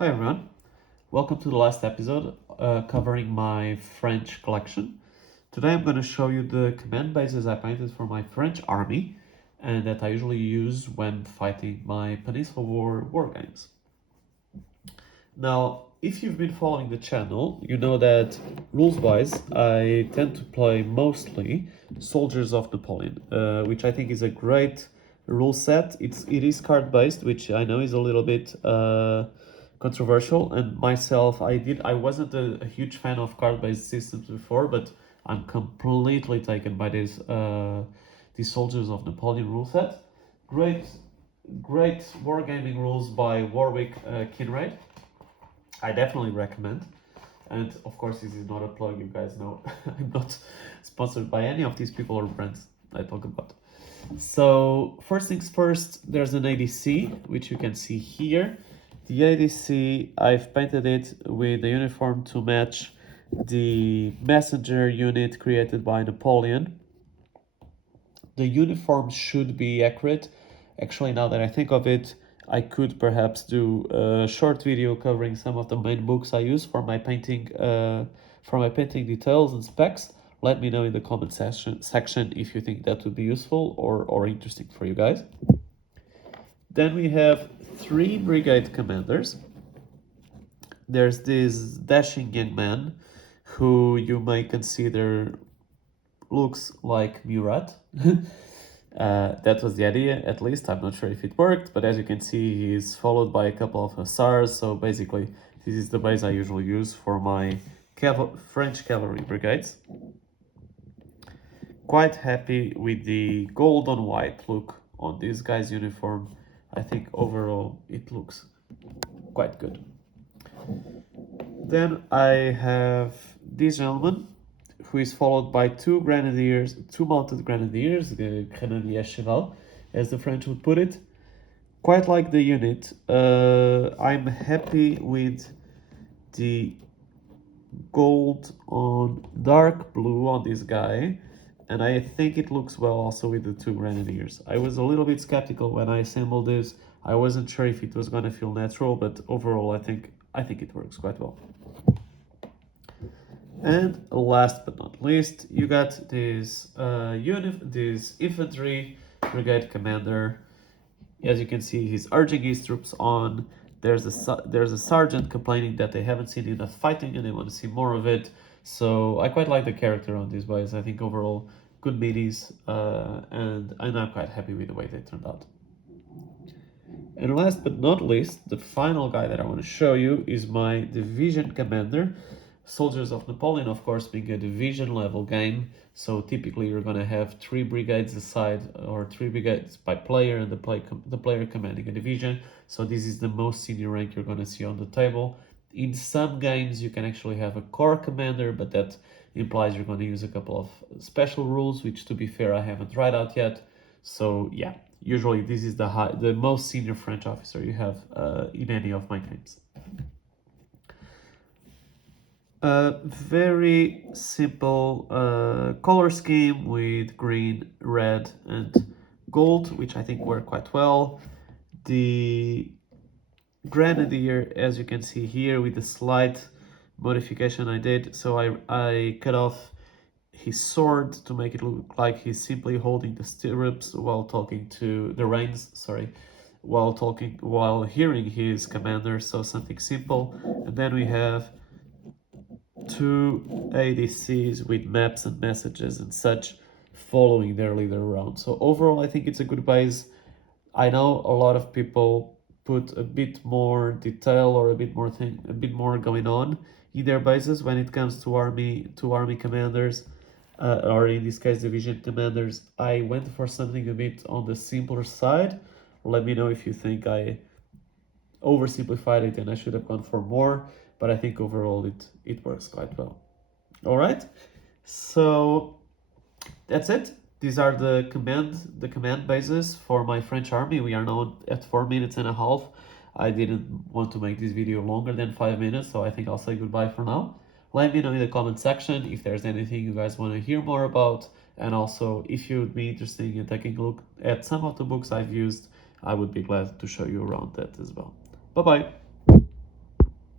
Hi everyone, welcome to the last episode covering my French collection. Today I'm going to show you the command bases I painted for my French army and that I usually use when fighting my Peninsular war games. Now, if you've been following the channel, you know that rules-wise I tend to play mostly Soldiers of Napoleon, which I think is a great rule set. It is card-based, which I know is a little bit controversial, and myself I wasn't a huge fan of card-based systems before, but I'm completely taken by this these Soldiers of Napoleon rule set. Great wargaming rules by Warwick Kinraid. I definitely recommend. And of course, this is not a plug, you guys know. I'm not sponsored by any of these people or brands I talk about. So first things first, there's an ADC, which you can see here. The ADC, I've painted it with the uniform to match the messenger unit created by Napoleon. The uniform should be accurate. Actually, now that I think of it, I could perhaps do a short video covering some of the main books I use for my painting details and specs. Let me know in the comment section if you think that would be useful or interesting for you guys. Then we have 3 brigade commanders. There's this dashing young man who you may consider looks like Murat. That was the idea, at least. I'm not sure if it worked, but as you can see, he's followed by a couple of hussars. So basically, this is the base I usually use for my French cavalry brigades. Quite happy with the gold on white look on this guy's uniform. I think overall it looks quite good. Then I have this gentleman who is followed by 2 grenadiers, 2 mounted grenadiers, the grenadier cheval, as the French would put it. Quite like the unit. I'm happy with the gold on dark blue on this guy, and I think it looks well also with the 2 grenadiers. I was a little bit skeptical when I assembled this. I wasn't sure if it was going to feel natural, but overall I think it works quite well. And last but not least, you got this this infantry brigade commander. As you can see, he's urging his troops on. There's a sergeant complaining that they haven't seen enough fighting and they want to see more of it. So I quite like the character on these guys. I think overall good minis, and I'm quite happy with the way they turned out. And last but not least, the final guy that I want to show you is my division commander. Soldiers of Napoleon, of course, being a division level game, so typically you're going to have 3 brigades aside, or 3 brigades by player, and the player commanding a division. So this is the most senior rank you're going to see on the table. In some games you can actually have a corps commander, but that implies you're going to use a couple of special rules, which to be fair I haven't tried out yet. So yeah, usually this is the most senior French officer you have in any of my games. Very simple color scheme with green, red, and gold, which I think work quite well. The grenadier, as you can see here, with the slight modification I did, so I cut off his sword to make it look like he's simply holding the stirrups while talking to the reins, sorry, while hearing his commander, so something simple. And then we have 2 ADCs with maps and messages and such following their leader around. So overall, I think it's a good base. I know a lot of people put a bit more detail or a bit more going on in their bases when it comes to army commanders, or in this case division commanders. I went for something a bit on the simpler side. Let me know if you think I oversimplified it and I should have gone for more, but I think overall it works quite well. All right, so that's it. These are the command bases for my French army. We are now at 4 minutes and a half. I didn't want to make this video longer than 5 minutes, so I think I'll say goodbye for now. Let me know in the comment section if there's anything you guys want to hear more about, and also if you would be interested in taking a look at some of the books I've used, I would be glad to show you around that as well. Bye bye.